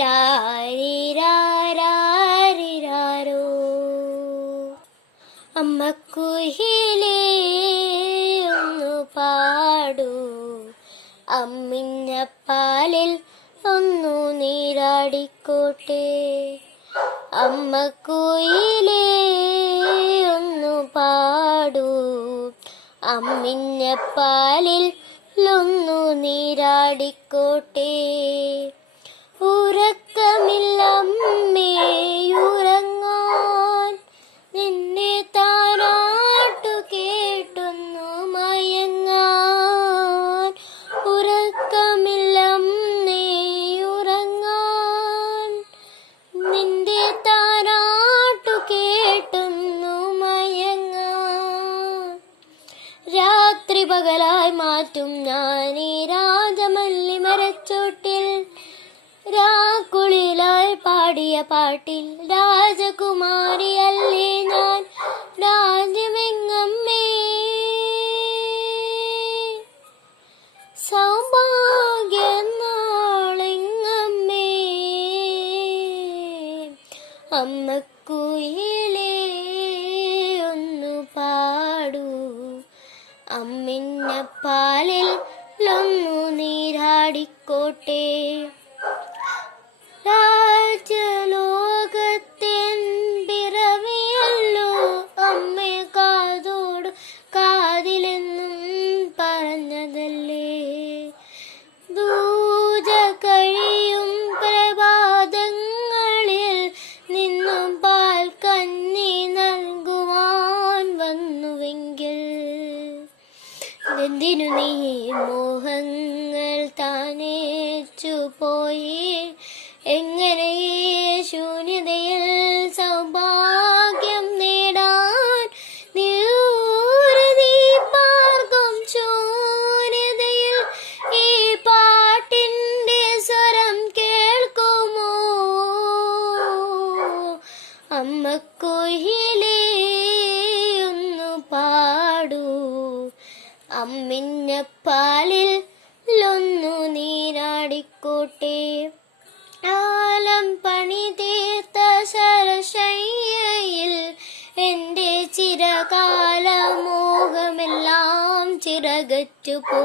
രാരിരാരാരിരാരോ. അമ്മക്കുയിലേ ഒന്നു പാടൂ, അമ്മിഞ്ഞപ്പാലിൽ ഒന്നു നീരാടിക്കോട്ടെ. അമ്മക്കുയിലേ ഒന്നു പാടൂ, അമ്മിഞ്ഞപ്പാലിൽ ഒന്നു നീരാടിക്കോട്ടെ. ഉറക്കമില്ലമ്മേ ഉറങ്ങാൻ, നിന്നെ താരാട്ടു കേട്ടൊന്നു മയങ്ങാൻ. ഉറക്കമില്ലമ്മേ ഉറങ്ങാൻ, നിന്റെ താരാട്ടു കേട്ടൊന്നു മയങ്ങാൻ. രാത്രി പകലായി മാറ്റും ഞാനീ രാജമല്ലി മരച്ചോട്ടിൽ, രാക്കുളിലായി പാടിയ പാട്ടിൽ രാജകുമാരിയല്ലേ ഞാൻ. രാജ്യമെങ്ങമ്മേ സൗഭാഗ്യനാളെങ്ങമ്മേ. അമ്മക്കുയിലേ ഒന്നു പാടൂ, അമ്മിഞ്ഞപ്പാലിൽ ഒന്നു നീരാടിക്കോട്ടെ. രാജലോകത്തിൻ പിറവിയല്ലോ അമ്മേ, കാതോട് കാതിലെന്നും പറഞ്ഞതല്ലേ. ദൂജ കഴിയും പ്രഭാതങ്ങളിൽ നിന്നും പാൽ കന്നി നൽകുവാൻ വന്നുവെങ്കിൽ, എന്തിനു നീ മോഹങ്ങൾ താനേച്ചു പോയി. എങ്ങനെ ശൂന്യതയിൽ സൗഭാഗ്യം നേടാൻ. നീ പാർക്കും ശൂന്യതയിൽ ഈ പാട്ടിൻ്റെ സ്വരം കേൾക്കുമോ. അമ്മക്കുയിലേ ഒന്നു പാടൂ, അമ്മിഞ്ഞപ്പാലിൽ ഒന്നു നീരാടിക്കോട്ടെ. ആലം പണി തീർത്ത ശരശയ്യയിൽ എൻ്റെ ചിരകാല മോഹമെല്ലാം ചിറകറ്റുപോ.